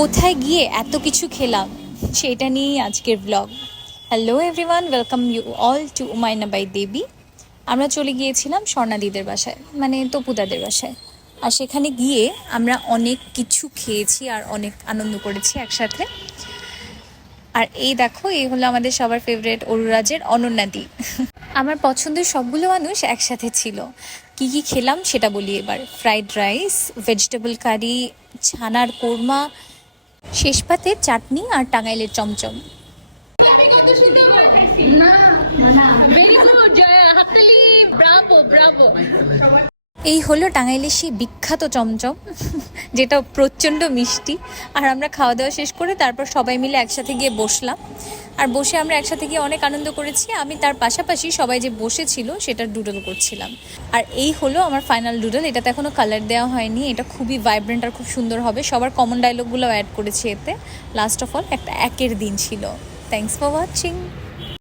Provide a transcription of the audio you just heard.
কোথায় গিয়ে এত কিছু খেলাম সেটা নিয়েই আজকের blog. Hello everyone, welcome you all to Umaina by Debi. আমরা চলে গিয়েছিলাম স্বর্ণাদিদের বাসায়, মানে তপুদাদের বাসায়। আর সেখানে গিয়ে আমরা অনেক কিছু খেয়েছি আর অনেক আনন্দ করেছি একসাথে। আর এই দেখো, এই হলো আমাদের সবার ফেভারিট অরুরাজের অনন্যাদি। আমার পছন্দের সবগুলো মানুষ একসাথে ছিল। কি কি খেলাম সেটা বলি এবার। ফ্রাইড রাইস, ভেজিটেবল কারি, ছানার কোরমা, শেষ পাতে চাটনি আর টাঙ্গাইলের চমচম। এই হলো টাঙ্গাইলের সেই বিখ্যাত চমচম, যেটা প্রচণ্ড মিষ্টি। আর আমরা খাওয়া দাওয়া শেষ করে তারপর সবাই মিলে একসাথে গিয়ে বসলাম। আর বসে আমরা একসাথে গিয়ে অনেক আনন্দ করেছি। আমি তার পাশাপাশি সবাই যে বসেছিল সেটা ডুডল করছিলাম। আর এই হলো আমার ফাইনাল ডুডল। এটাতে এখনও কালার দেওয়া হয়নি। এটা খুবই ভাইব্রেন্ট আর খুব সুন্দর হবে। সবার কমন ডায়লগগুলো অ্যাড করেছি এতে। লাস্ট অফ অল একটা একের দিন ছিল। Thanks for watching.